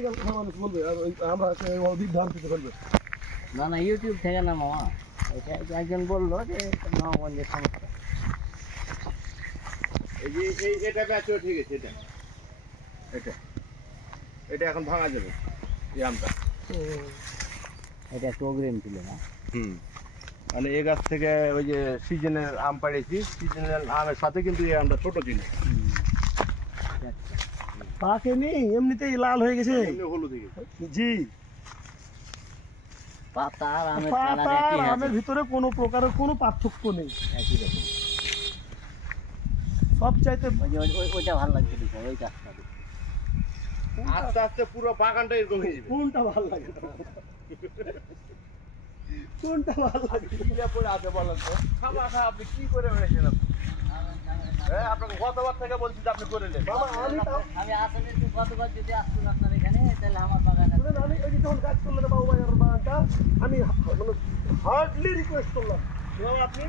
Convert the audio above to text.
Political কথা মানুষ বলবে আর আমরা বিভ্রান্তিতে ফেলবে। না না ইউটিউব থেকে না মামা, এটা একজন বললো যে নবগঞ্জের সমস্যা। এই যে এটা ব্যাচও ঠিক আছে, এটা এটা এখন ভাঙা যাবে এই আমটা। এটা একটু অগ্রিম ছিল না। মানে এই গাছ থেকে ওই যে সিজনের আম পাড়িয়েছি, সিজনাল আমের সাথে কিন্তু এই আমটা ছোট ছিল। পাকেনি, এমনিতেই লাল হয়ে গেছে। হলুদ হয়ে গেছে। জি, পাতা আর আমের পাতা আর আমের ভিতরে কোনো প্রকারের কোনো পার্থক্য নেই, একই রকম। সব চাইতে ওইটা ভালো লাগছে দেখে, ওই গাছটা দেখে। আস্তে আস্তে পুরো বাগানটা এরকম হয়ে যাবে। কোনটা ভালো লাগে, কোনটা ভালো লাগে? কিরা পড়ে আছে বলেন তো? খামাখা আপনি কি করে বেড়েছেন আপনি? হ্যাঁ, আপনাকে গতবার থেকে বলছি যে আপনি করে নেন। বাবা আমি আসলে গতবার যদি আসতুন আপনার এখানে, তাহলে আমার বাগানে আমি এই যে যখন কাজ করলেন বাবু ভাইয়ের বাগানটা, আমি মানে হার্ডলি রিকোয়েস্ট করলাম, আপনি